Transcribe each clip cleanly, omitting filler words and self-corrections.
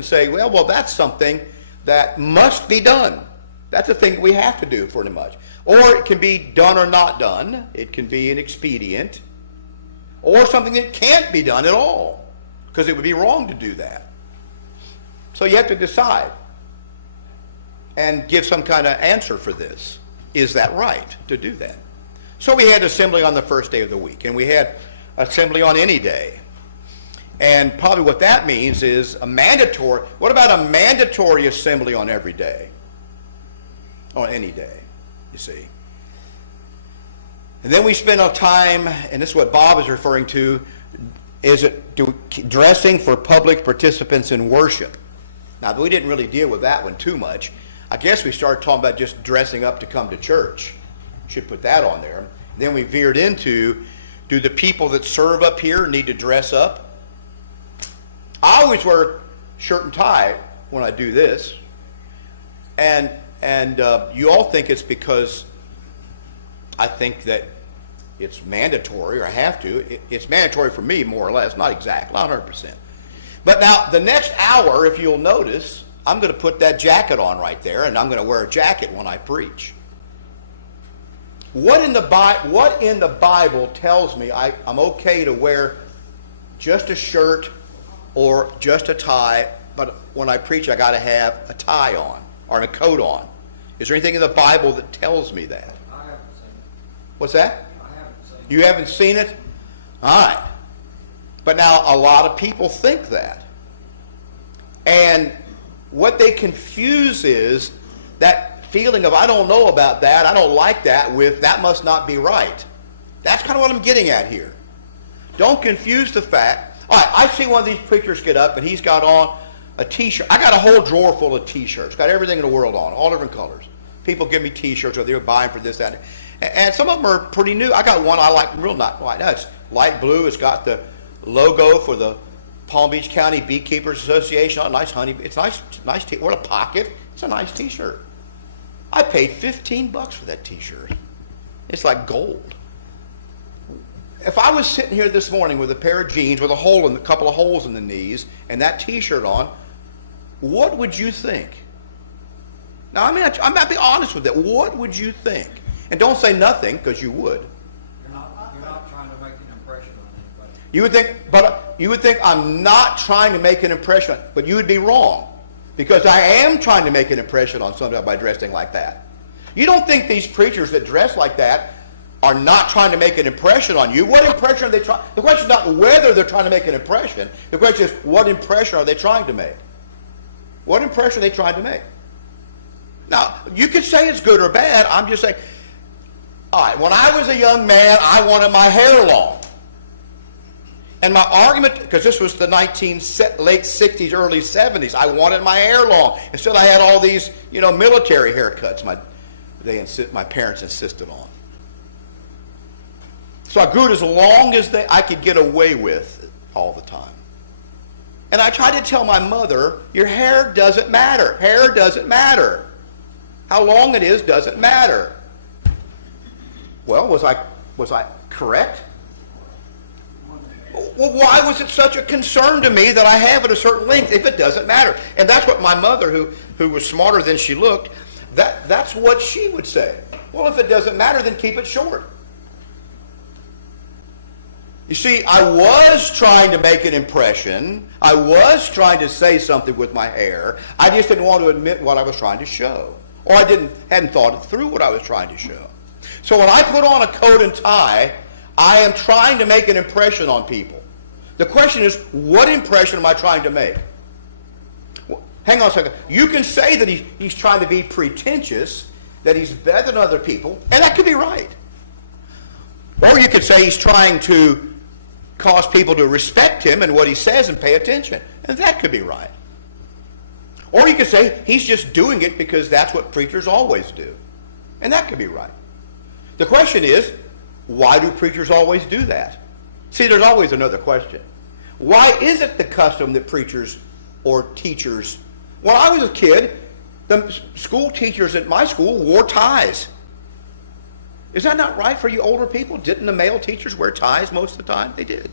say, well, that's something that must be done. That's a thing that we have to do pretty much. Or it can be done or not done. It can be an expedient. Or something that can't be done at all, because it would be wrong to do that. So you have to decide and give some kind of answer for this. Is that right to do that? So we had assembly on the first day of the week, and we had assembly on any day. And probably what that means is a mandatory, what about a mandatory assembly on every day? On any day, you see. And then we spend our time, and this is what Bob is referring to, dressing for public participants in worship. Now, we didn't really deal with that one too much. I guess we started talking about just dressing up to come to church. Should put that on there. Then we veered into, do the people that serve up here need to dress up? I always wear shirt and tie when I do this. And you all think it's because I think that it's mandatory, or I have to. It's mandatory for me, more or less, not exactly, not 100%. But now, the next hour, if you'll notice, I'm going to put that jacket on right there, and I'm going to wear a jacket when I preach. What in the Bible tells me I'm okay to wear just a shirt or just a tie, but when I preach, I got to have a tie on or a coat on? Is there anything in the Bible that tells me that? I haven't seen it. What's that? I haven't seen it. You haven't seen it? All right. But now a lot of people think that. And what they confuse is that feeling of, I don't know about that, I don't like that, with that must not be right. That's kind of what I'm getting at here. Don't confuse the fact. All right, I see one of these preachers get up and he's got on a t-shirt. I got a whole drawer full of t-shirts. Got everything in the world on, all different colors. People give me t-shirts, or they're buying for this, that. And some of them are pretty new. I got one I like real not white. No, it's light blue. It's got the logo for the Palm Beach County Beekeepers Association. Oh, nice honey. It's nice what a pocket. It's a nice t-shirt. I paid $15 for that t-shirt. It's like gold. If I was sitting here this morning with a pair of jeans with a couple of holes in the knees and that t-shirt on, what would you think? Now, I mean, I'm not being honest with that. What would you think? And don't say nothing, because you would. You're not trying to make an impression on anybody. You would think I'm not trying to make an impression, but you would be wrong, because I am trying to make an impression on somebody by dressing like that. You don't think these preachers that dress like that are not trying to make an impression on you. What impression are they trying? The question is not whether they're trying to make an impression. The question is, what impression are they trying to make? What impression are they trying to make? Now, you could say it's good or bad. I'm just saying, all right, when I was a young man, I wanted my hair long. And my argument, because this was the late 60s, early 70s, I wanted my hair long. Instead, I had all these, military haircuts my parents insisted on. So I grew it as long as I could get away with all the time. And I tried to tell my mother, your hair doesn't matter. Hair doesn't matter. How long it is doesn't matter. Well, was I correct? Well, why was it such a concern to me that I have it a certain length if it doesn't matter? And that's what my mother, who was smarter than she looked, that's what she would say. Well, if it doesn't matter, then keep it short. You see, I was trying to make an impression. I was trying to say something with my hair. I just didn't want to admit what I was trying to show. Or I hadn't thought it through what I was trying to show. So when I put on a coat and tie, I am trying to make an impression on people. The question is, what impression am I trying to make? Well, hang on a second. You can say that he's trying to be pretentious, that he's better than other people, and that could be right. Or you could say he's trying to cause people to respect him and what he says and pay attention, and that could be right. Or you could say he's just doing it because that's what preachers always do, and that could be right. The question is, why do preachers always do that? See, there's always another question. Why is it the custom that preachers or teachers, when I was a kid, the school teachers at my school wore ties. Is that not right for you older people? Didn't the male teachers wear ties most of the time? They did.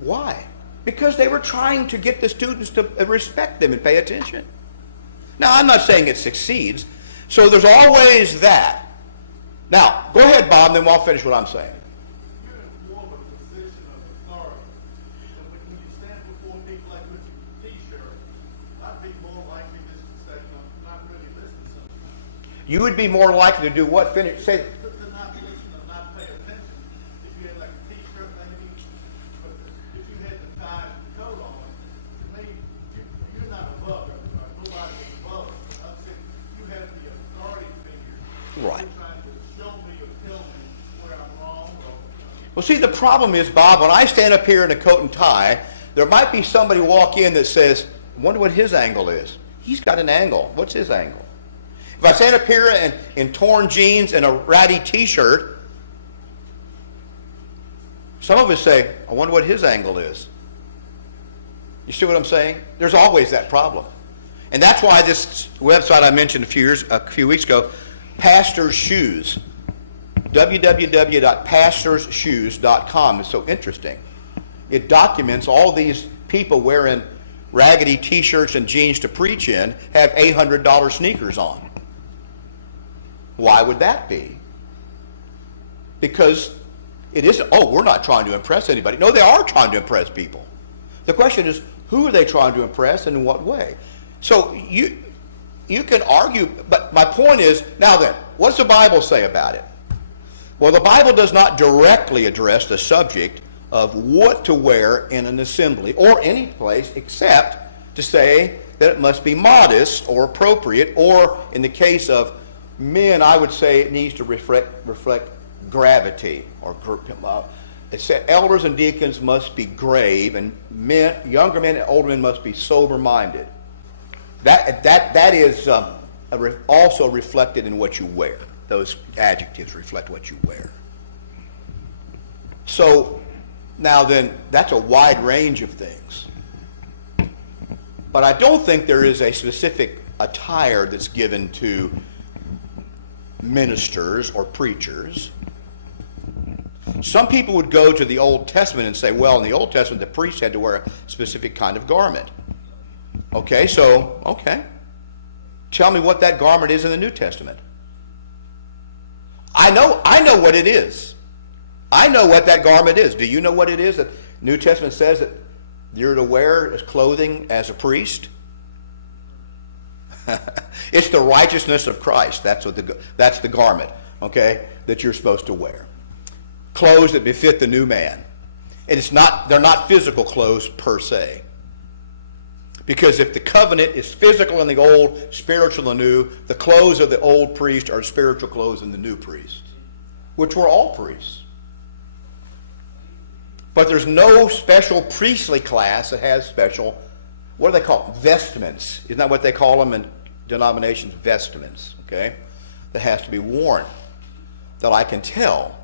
Why? Because they were trying to get the students to respect them and pay attention. Now, I'm not saying it succeeds. So there's always that. Now, go ahead, Bob, and then I'll finish what I'm saying. You're in more of a position of authority. And when you stand before people like with your T-shirt, I'd be more likely just to say, no, I'm not really listening to something. You would be more likely to do what? Finish. Say. To not listen or not pay attention. If you had like a T-shirt maybe, but if you had the tie and the coat on, to me, you're not above everybody. Nobody is above. I'm saying you have the authority figure. Right. You're trying to show me or tell me where I'm wrong or. Well, see, the problem is, Bob, when I stand up here in a coat and tie, there might be somebody walk in that says, I wonder what his angle is. He's got an angle. What's his angle? If I stand up here in torn jeans and a ratty T-shirt, some of us say, I wonder what his angle is. You see what I'm saying? There's always that problem. And that's why this website I mentioned a few weeks ago, Pastor's Shoes, www.pastorsshoes.com is so interesting. It documents all these people wearing raggedy T-shirts and jeans to preach in have $800 sneakers on. Why would that be? Because it isn't, oh, we're not trying to impress anybody. No, they are trying to impress people. The question is, who are they trying to impress and in what way? So you can argue, but my point is, now then, what does the Bible say about it? Well, the Bible does not directly address the subject of what to wear in an assembly or any place except to say that it must be modest or appropriate, or in the case of men, I would say it needs to reflect gravity. It said elders and deacons must be grave, and younger men and older men must be sober-minded. That is also reflected in what you wear. Those adjectives reflect what you wear. So now then, that's a wide range of things. But I don't think there is a specific attire that's given to ministers or preachers. Some people would go to the Old Testament and say, well, in the Old Testament, the priest had to wear a specific kind of garment. Okay. Tell me what that garment is in the New Testament. I know what it is. I know what that garment is. Do you know what it is that New Testament says that you're to wear as clothing as a priest? It's the righteousness of Christ. That's the garment, okay, that you're supposed to wear. Clothes that befit the new man. And they're not physical clothes per se. Because if the covenant is physical in the old, spiritual in the new, the clothes of the old priest are spiritual clothes in the new priest, which were all priests. But there's no special priestly class that has special, what do they call them? Vestments. Isn't that what they call them in denominations? Vestments, okay? That has to be worn, that I can tell.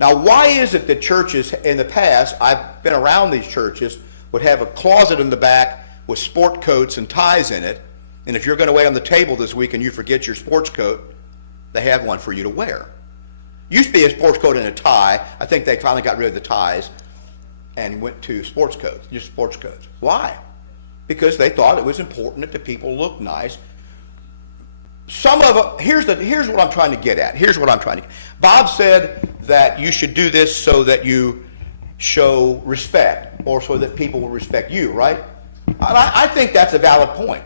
Now, why is it that churches in the past, I've been around these churches, would have a closet in the back with sport coats and ties in it, and if you're going to wait on the table this week and you forget your sports coat, they have one for you to wear. Used to be a sports coat and a tie. I think they finally got rid of the ties and went to sports coats, just sports coats. Why? Because they thought it was important that the people look nice. Some of them, here's what I'm trying to get at. Bob said that you should do this so that you show respect, or so that people will respect you, right? I think that's a valid point.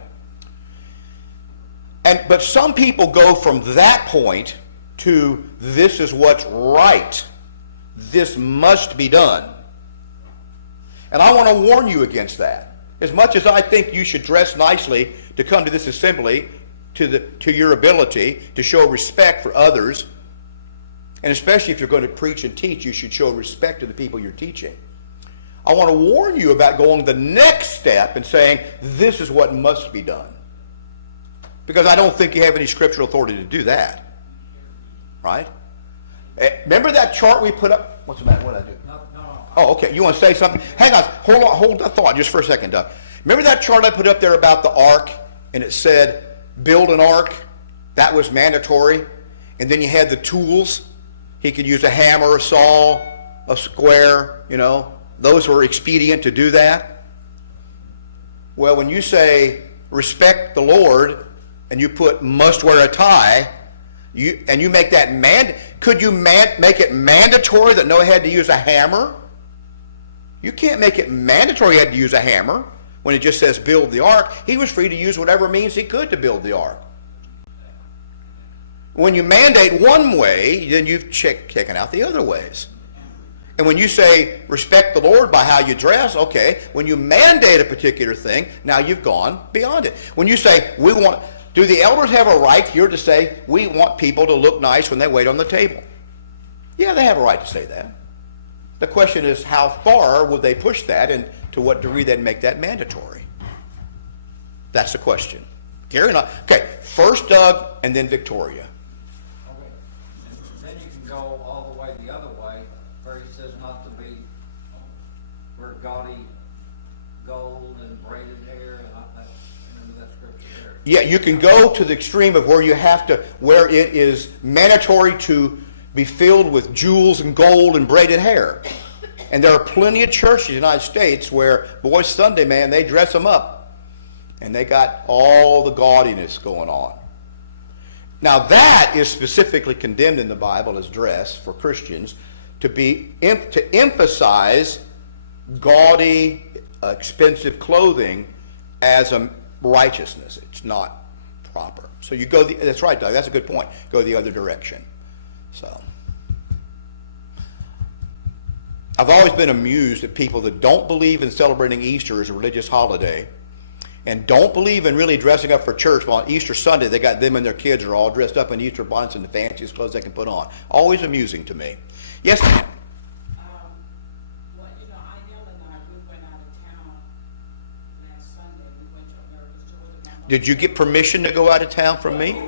But some people go from that point to this is what's right. This must be done. And I want to warn you against that. As much as I think you should dress nicely to come to this assembly, to your ability to show respect for others, and especially if you're going to preach and teach, you should show respect to the people you're teaching. I want to warn you about going the next step and saying, this is what must be done. Because I don't think you have any scriptural authority to do that. Right? Remember that chart we put up? What's the matter? What did I do? No. Oh, okay. You want to say something? Hang on. Hold that thought just for a second, Doug. Remember that chart I put up there about the ark? And it said, build an ark. That was mandatory. And then you had the tools. He could use a hammer, a saw, a square, those were expedient to do that? Well, when you say respect the Lord and you put must wear a tie, and you make that could you make it mandatory that Noah had to use a hammer? You can't make it mandatory he had to use a hammer when it just says build the ark. He was free to use whatever means he could to build the ark. When you mandate one way, then you've taken out the other ways. And when you say respect the Lord by how you dress, okay, when you mandate a particular thing, now you've gone beyond it. When you say do the elders have a right here to say we want people to look nice when they wait on the table? Yeah, they have a right to say that. The question is, how far would they push that, and to what degree they'd make that mandatory? That's the question. Gary, okay, first Doug and then Victoria. Okay. And then you can go all the way the other way, where he says not to wear gaudy gold and braided hair, and remember that scripture there. Yeah, you can go to the extreme of where it is mandatory to be filled with jewels and gold and braided hair. And there are plenty of churches in the United States where Boys Sunday, man, they dress them up. And they got all the gaudiness going on. Now that is specifically condemned in the Bible as dress for Christians, to emphasize gaudy, expensive clothing as a righteousness. It's not proper. So you go, that's right, Doug, that's a good point. Go the other direction. So I've always been amused at people that don't believe in celebrating Easter as a religious holiday and don't believe in really dressing up for church. Well, on Easter Sunday, they got them and their kids are all dressed up in Easter bonnets and the fanciest clothes they can put on. Always amusing to me. Yes, ma'am. Well, Idell and I, we went out of town last Sunday. We went to America's Georgia. Did you get permission to go out of town from me?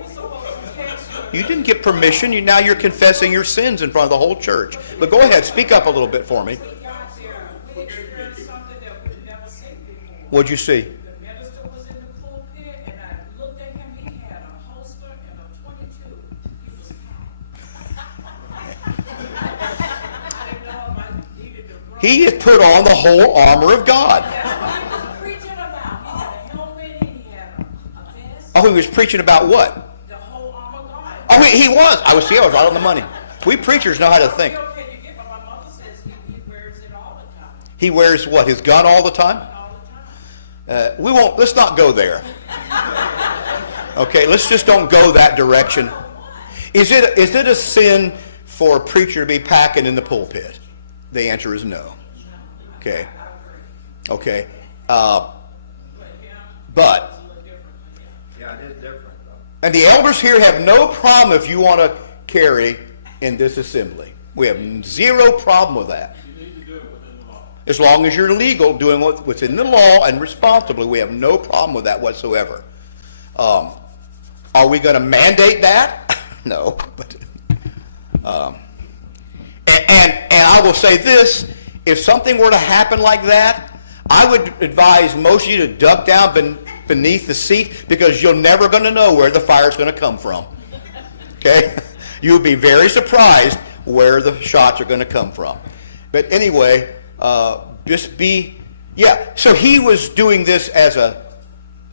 You didn't get permission. Now you're confessing your sins in front of the whole church. But go ahead, speak up a little bit for me. We got there, we experienced something that we've never seen before. What'd you see? The minister was in the pulpit, and I looked at him. He had a holster and a 22. He was calm. I didn't know if I needed to run. He has put on the whole armor of God. That's what he was preaching about. He had a helmet and he had a vest. Oh, he was preaching about what? The whole armor of God. Oh, he was. I was right on the money. We preachers know how to think. Okay, you get, but my mother says he wears it all the time. He wears what? His gun all the time? All the time. Let's not go there. Okay, let's just don't go that direction. Is it a sin for a preacher to be packing in the pulpit? The answer is no. Okay. Okay. But. Yeah, it is different, though. And the elders here have no problem if you want to carry in this assembly. We have zero problem with that. You need to do it within the law. As long as you're legal, doing what's in the law and responsibly, we have no problem with that whatsoever. Are we going to mandate that? No. But, and I will say this, if something were to happen like that, I would advise most of you to duck down beneath the seat, because you're never going to know where the fire's going to come from. Okay? You'll be very surprised where the shots are going to come from. But anyway, so he was doing this as a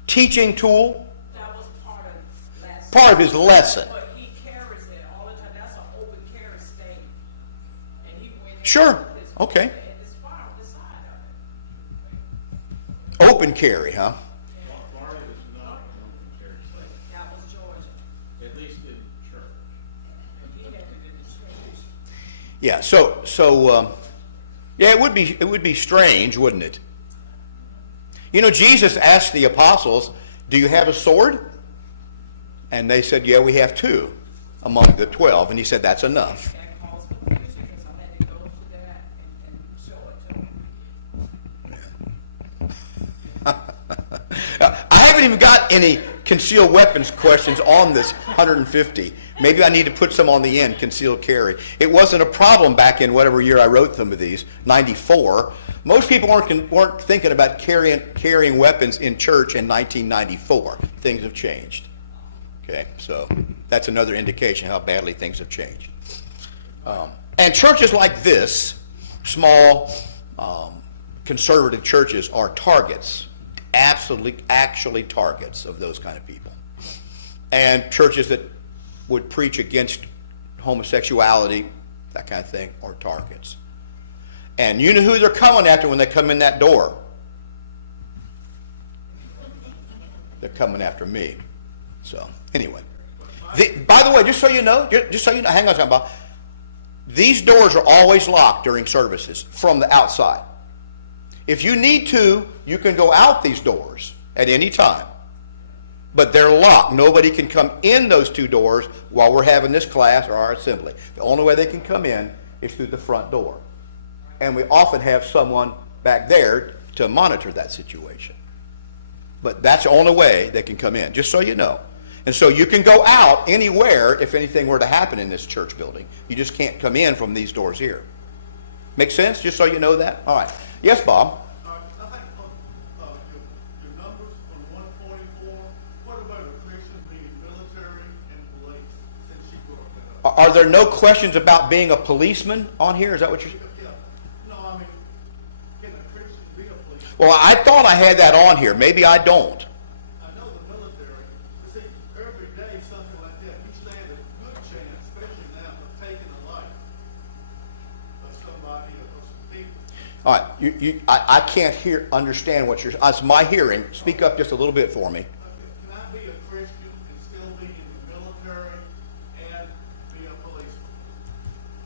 teaching tool, That was part part of his lesson. But he carries it all the time. That's an open carry state. And he went in Sure. with his Okay. and his fire on the side of it. Open carry, huh? Florida is not an open carry state, That was Georgia. at least in church. And he had to do the church. Yeah, it would be strange, wouldn't it? Jesus asked the apostles, do you have a sword? And they said, yeah, we have 2 among the 12. And he said, that's enough. That caused confusion because I had to go to that and show it to him. I haven't even got any concealed weapons questions on this 150. Maybe I need to put some on the end, concealed carry. It wasn't a problem back in whatever year I wrote some of these, 94. Most people weren't thinking about carrying weapons in church in 1994. Things have changed. Okay, so that's another indication how badly things have changed. And churches like this, small, conservative churches are targets, actually targets of those kind of people. And churches that would preach against homosexuality, that kind of thing, are targets. And you know who they're coming after when they come in that door? They're coming after me. So, anyway. By the way, just so you know, hang on a second, Bob. These doors are always locked during services from the outside. If you need to, you can go out these doors at any time. But they're locked. Nobody can come in those two doors while we're having this class or our assembly. The only way they can come in is through the front door. And we often have someone back there to monitor that situation. But that's the only way they can come in, just so you know. And so you can go out anywhere if anything were to happen in this church building. You just can't come in from these doors here. Make sense? Just so you know that? All right. Yes, Bob? I think your numbers on 144, what about a Christian being military and police, since you brought that up? Are there no questions about being a policeman on here? Is that what you're saying? Yeah. No, I mean, can a Christian be a policeman? Well, I thought I had that on here. Maybe I don't. I know the military, but see, every day something like that, you stand a good chance, especially now, of taking the life of somebody or some people. All right. I can't understand what you're, it's my hearing. Speak up just a little bit for me. Okay, can I be a Christian and still be in the military and be a policeman?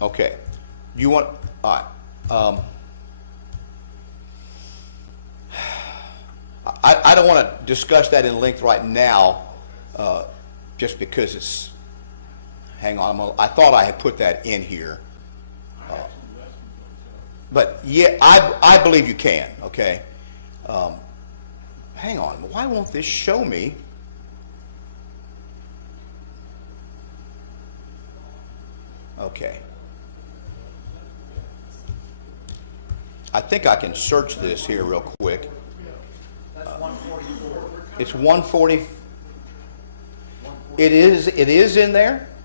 Okay. You want, all right. I don't want to discuss that in length right now, just because it's, hang on, I thought I had put that in here. But yeah, I believe you can, okay? Hang on, why won't this show me? Okay. I think I can search this here real quick. That's 144. It's 140. It is in there?